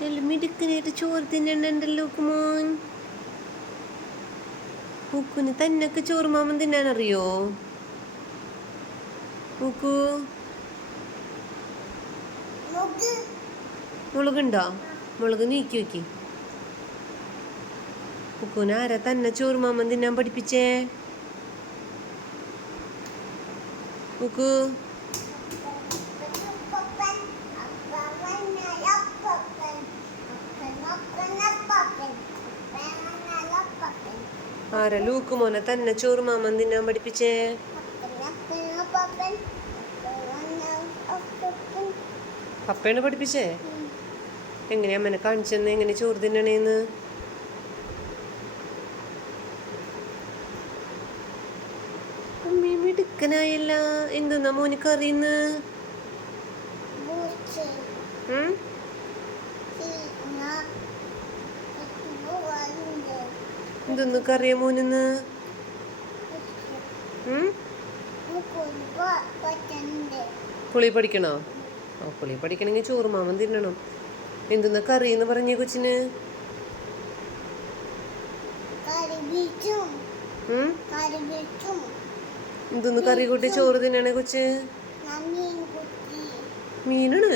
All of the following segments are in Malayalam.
നല്ല മിടുക്കനായിട്ട് ചോറ് തിന്നണ്ടല്ലോ കുമോൻ മുക്കുന് തന്നൊക്കെ ചോറ് മാമൻ തിന്നാനറിയോ? മുക്കു മുളകുണ്ടോ? മുളക് നീക്കി വെക്കി. മുക്കുന് ആരാ തന്നെ ചോറ് മാമൻ തിന്നാൻ പഠിപ്പിച്ചേ? മുക്കു ആരാ? ലൂക്ക് മോനെ തന്നെ ചോറ് മാമൻ തിന്നാൻ പഠിപ്പിച്ചേ. പപ്പയാണ് പഠിപ്പിച്ചേ? എങ്ങനെയാ അമ്മനെ കാണിച്ചെന്ന്? എങ്ങനെ ചോറ് തിന്നണേന്ന്? മിടുക്കനായല്ല. എന്തെന്നാ മോന് കറിയുന്ന്? ഉം? എന്തൊന്ന് കറിയ മോനെന്ന്? പുളി പഠിക്കണോ? ആ പുളി പഠിക്കണമെങ്കിൽ ചോറ് മാമൻ തിന്നണം. എന്തെന്നൊക്കെ കറി എന്ന് പറഞ്ഞേ കൊച്ചിന്? എന്തൊന്ന് കറി കൂട്ടി ചോറ് തിന്നണേ കൊച്ച്? മീനാണ്?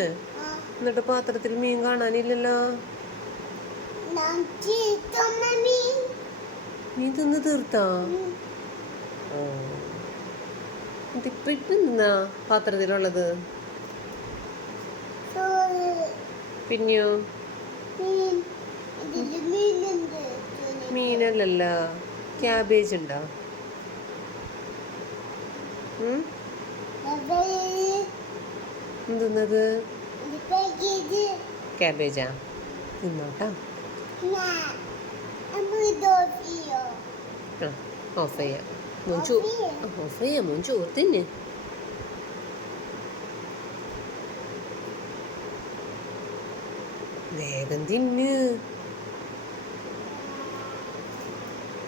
എന്നിട്ട് പാത്രത്തിൽ മീൻ കാണാനില്ലല്ലോ? മീൻ തിന്ന് തീർത്താ? ഇതിപ്പോ പാത്രത്തിലുള്ളത്? പിന്നെയോ? മീനല്ലല്ല. ക്യാബേജ് ഉണ്ടോ എന്തെന്നത് ക്യാബേജാ? തിന്നോട്ടാ. ആ ഓഫ് ചെയ്യാം മോൻ ചോ ഓഫ് ചെയ്യാം ചോറ് തിന്നെ വേഗം തിന്ന്.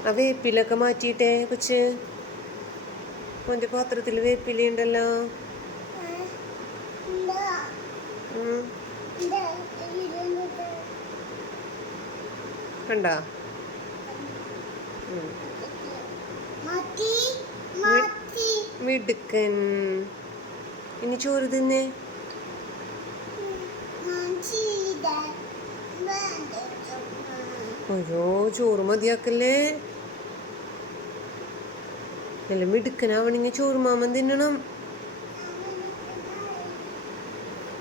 ആ വേപ്പിലൊക്കെ മാറ്റിയിട്ടേ കൊച്ച്. മോന്റെ പാത്രത്തിൽ വേപ്പിലുണ്ടല്ലോ കണ്ടാ. മിടുക്കൻ. ഇനി ചോറ് തിന്നേ? അയ്യോ ചോറ് മതിയാക്കല്ലേ? നല്ല മിടുക്കനാവണെങ്കിൽ ചോറ് മാമൻ തിന്നണം.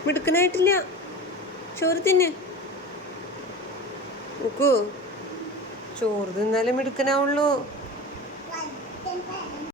മിടുക്കനായിട്ടില്ല. ചോറ് തിന്നെ. നോക്കൂ. ചോറ് തിന്നാലേ മിടുക്കനാവുള്ളൂ.